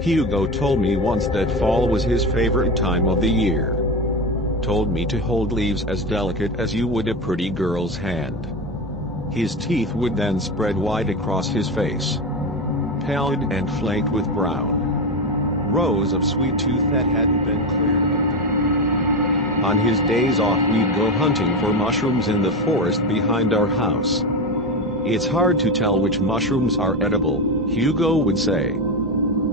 Hugo told me once that fall was his favorite time of the year. Told me to hold leaves as delicate as you would a pretty girl's hand. His teeth would then spread wide across his face, pallid and flanked with brown rows of sweet tooth that hadn't been cleared up. On his days off we'd go hunting for mushrooms in the forest behind our house. It's hard to tell which mushrooms are edible, Hugo would say.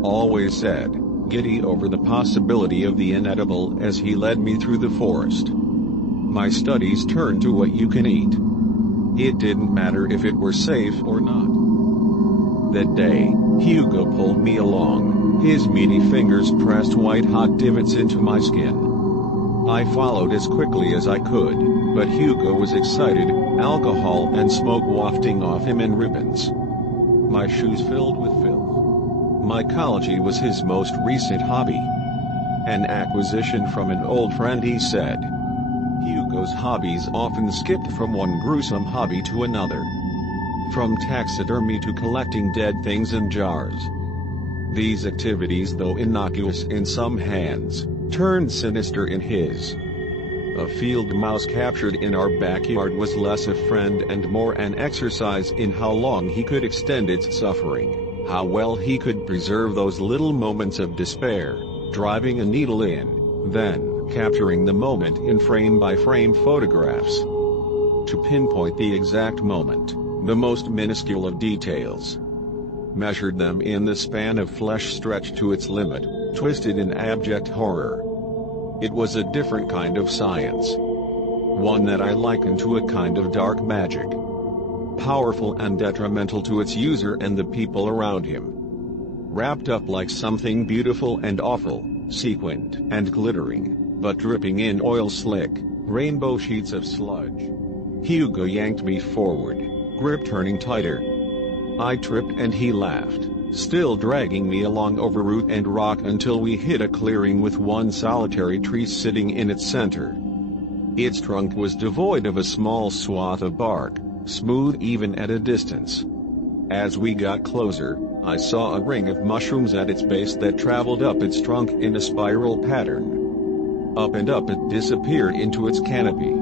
Always said, giddy over the possibility of the inedible as he led me through the forest. My studies turned to what you can eat. It didn't matter if it were safe or not. That day, Hugo pulled me along, his meaty fingers pressed white-hot divots into my skin. I followed as quickly as I could, but Hugo was excited, alcohol and smoke wafting off him in ribbons. My shoes filled with filth. Mycology was his most recent hobby. An acquisition from an old friend, he said. Hugo's hobbies often skipped from one gruesome hobby to another. From taxidermy to collecting dead things in jars. These activities, though innocuous in some hands, turned sinister in his. A field mouse captured in our backyard was less a friend and more an exercise in how long he could extend its suffering, how well he could preserve those little moments of despair, driving a needle in, then capturing the moment in frame-by-frame photographs. To pinpoint the exact moment, the most minuscule of details. Measured them in the span of flesh stretched to its limit, twisted in abject horror. It was a different kind of science. One that I liken to a kind of dark magic. Powerful and detrimental to its user and the people around him. Wrapped up like something beautiful and awful, sequined and glittering, but dripping in oil slick, rainbow sheets of sludge. Hugo yanked me forward, grip turning tighter. I tripped and he laughed, still dragging me along over root and rock until we hit a clearing with one solitary tree sitting in its center. Its trunk was devoid of a small swath of bark, smooth even at a distance. As we got closer, I saw a ring of mushrooms at its base that traveled up its trunk in a spiral pattern. Up and up it disappeared into its canopy.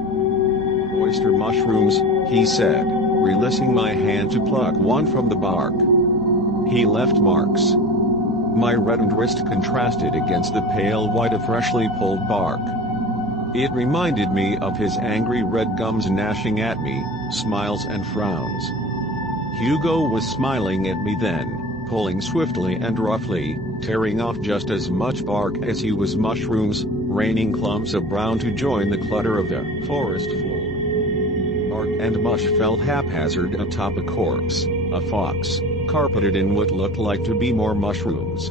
Oyster mushrooms, he said, releasing my hand to pluck one from the bark. He left marks. My reddened wrist contrasted against the pale white of freshly pulled bark. It reminded me of his angry red gums gnashing at me, smiles and frowns. Hugo was smiling at me then, pulling swiftly and roughly, tearing off just as much bark as he was mushrooms, raining clumps of brown to join the clutter of the forest floor. Bark and mush fell haphazard atop a corpse, a fox, carpeted in what looked like to be more mushrooms.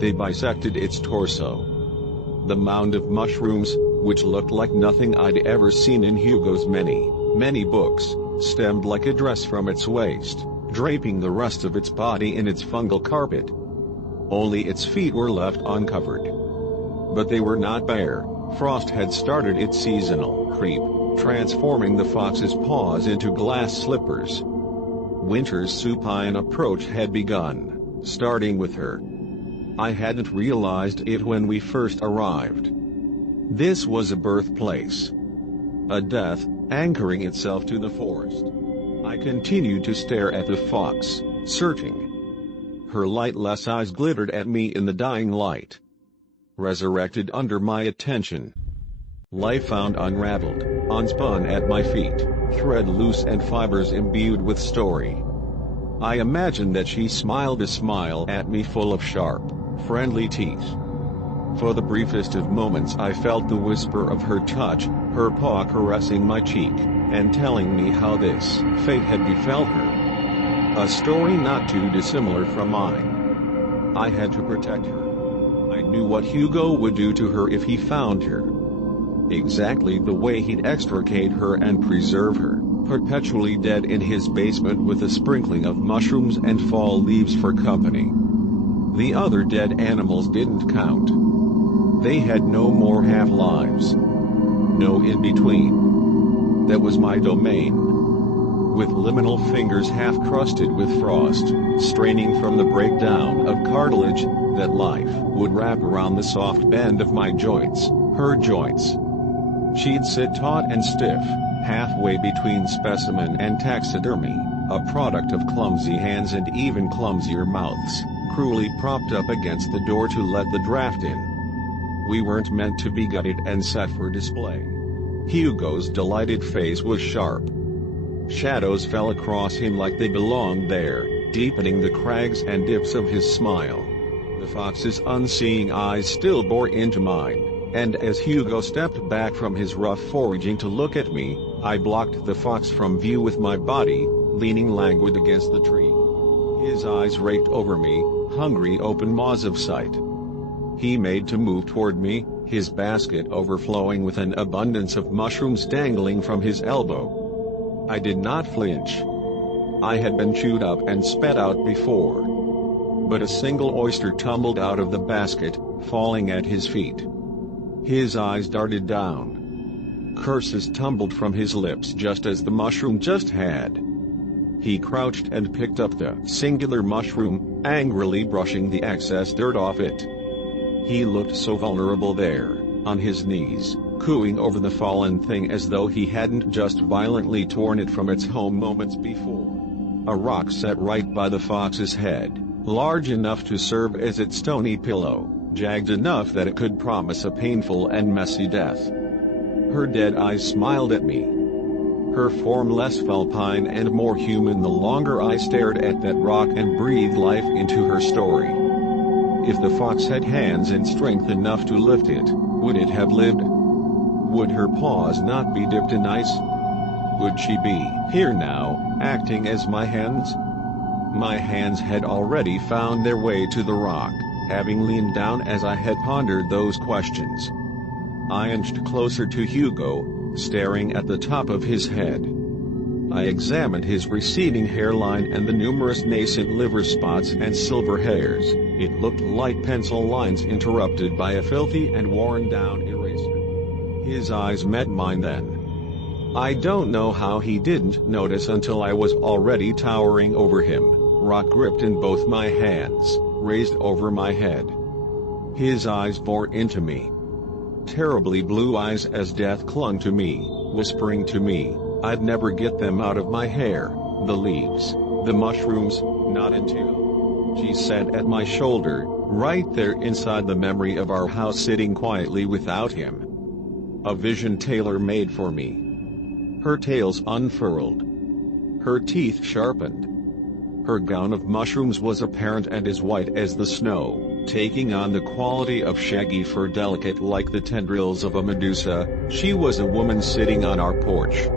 They bisected its torso. The mound of mushrooms, which looked like nothing I'd ever seen in Hugo's many books, stemmed like a dress from its waist, draping the rest of its body in its fungal carpet. Only its feet were left uncovered. But they were not bare. Frost had started its seasonal creep, transforming the fox's paws into glass slippers. Winter's supine approach had begun, starting with her. I hadn't realized it when we first arrived. This was a birthplace. A death, anchoring itself to the forest. I continued to stare at the fox, searching. Her lightless eyes glittered at me in the dying light. Resurrected under my attention. Life found unraveled, unspun at my feet, thread loose and fibers imbued with story. I imagined that she smiled a smile at me full of sharp, friendly teeth. For the briefest of moments I felt the whisper of her touch, her paw caressing my cheek, and telling me how this fate had befell her. A story not too dissimilar from mine. I had to protect her. I knew what Hugo would do to her if he found her. Exactly the way he'd extricate her and preserve her, perpetually dead in his basement with a sprinkling of mushrooms and fall leaves for company. The other dead animals didn't count. They had no more half-lives. No in-between. That was my domain. With liminal fingers half-crusted with frost, straining from the breakdown of cartilage, that life would wrap around the soft bend of my joints, her joints. She'd sit taut and stiff, halfway between specimen and taxidermy, a product of clumsy hands and even clumsier mouths, cruelly propped up against the door to let the draft in. We weren't meant to be gutted and set for display. Hugo's delighted face was sharp. Shadows fell across him like they belonged there, deepening the crags and dips of his smile. The fox's unseeing eyes still bore into mine, and as Hugo stepped back from his rough foraging to look at me, I blocked the fox from view with my body, leaning languid against the tree. His eyes raked over me, hungry open maws of sight. He made to move toward me, his basket overflowing with an abundance of mushrooms dangling from his elbow. I did not flinch. I had been chewed up and spat out before. But a single oyster tumbled out of the basket, falling at his feet. His eyes darted down. Curses tumbled from his lips just as the mushroom just had. He crouched and picked up the singular mushroom, angrily brushing the excess dirt off it. He looked so vulnerable there, on his knees, cooing over the fallen thing as though he hadn't just violently torn it from its home moments before. A rock set right by the fox's head, large enough to serve as its stony pillow, jagged enough that it could promise a painful and messy death. Her dead eyes smiled at me. Her form less vulpine and more human the longer I stared at that rock and breathed life into her story. If the fox had hands and strength enough to lift it, would it have lived? Would her paws not be dipped in ice? Would she be here now, acting as my hands? My hands had already found their way to the rock, having leaned down as I had pondered those questions. I inched closer to Hugo, staring at the top of his head. I examined his receding hairline and the numerous nascent liver spots and silver hairs. It looked like pencil lines interrupted by a filthy and worn-down eraser. His eyes met mine then. I don't know how he didn't notice until I was already towering over him, rock gripped in both my hands, raised over my head. His eyes bored into me. Terribly blue eyes as death clung to me, whispering to me, I'd never get them out of my hair, the leaves, the mushrooms, not until. She sat at my shoulder, right there inside the memory of our house sitting quietly without him. A vision tailor-made for me. Her tails unfurled. Her teeth sharpened. Her gown of mushrooms was apparent and as white as the snow, taking on the quality of shaggy fur delicate like the tendrils of a medusa. She was a woman sitting on our porch.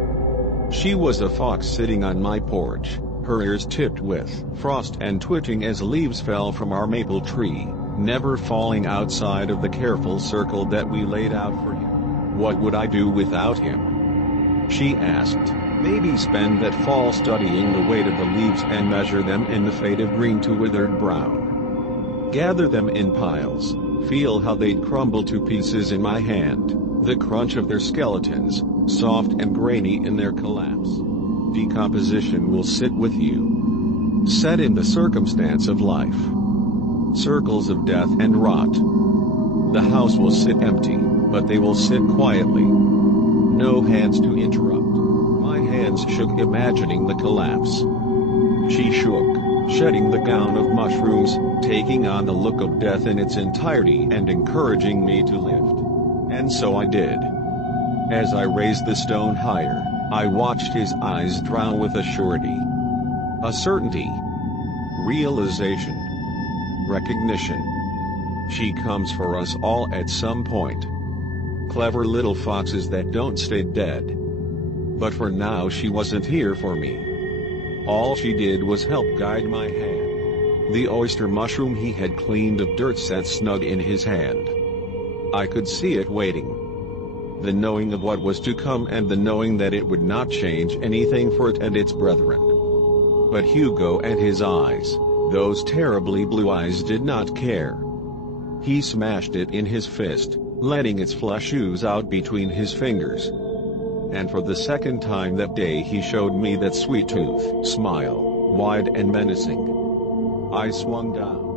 She was a fox sitting on my porch, her ears tipped with frost and twitching as leaves fell from our maple tree, never falling outside of the careful circle that we laid out for him. What would I do without him? She asked. Maybe spend that fall studying the weight of the leaves and measure them in the fade of green to withered brown. Gather them in piles, feel how they'd crumble to pieces in my hand, the crunch of their skeletons, soft and grainy in their collapse. Decomposition will sit with you. Set in the circumstance of life. Circles of death and rot. The house will sit empty, but they will sit quietly. No hands to interrupt. My hands shook imagining the collapse. She shook, shedding the gown of mushrooms, taking on the look of death in its entirety and encouraging me to lift. And so I did. As I raised the stone higher, I watched his eyes drown with a surety. A certainty. Realization. Recognition. She comes for us all at some point. Clever little foxes that don't stay dead. But for now she wasn't here for me. All she did was help guide my hand. The oyster mushroom he had cleaned of dirt sat snug in his hand. I could see it waiting. The knowing of what was to come and the knowing that it would not change anything for it and its brethren. But Hugo and his eyes, those terribly blue eyes, did not care. He smashed it in his fist, letting its flesh ooze out between his fingers. And for the second time that day he showed me that sweet tooth smile, wide and menacing. I swung down.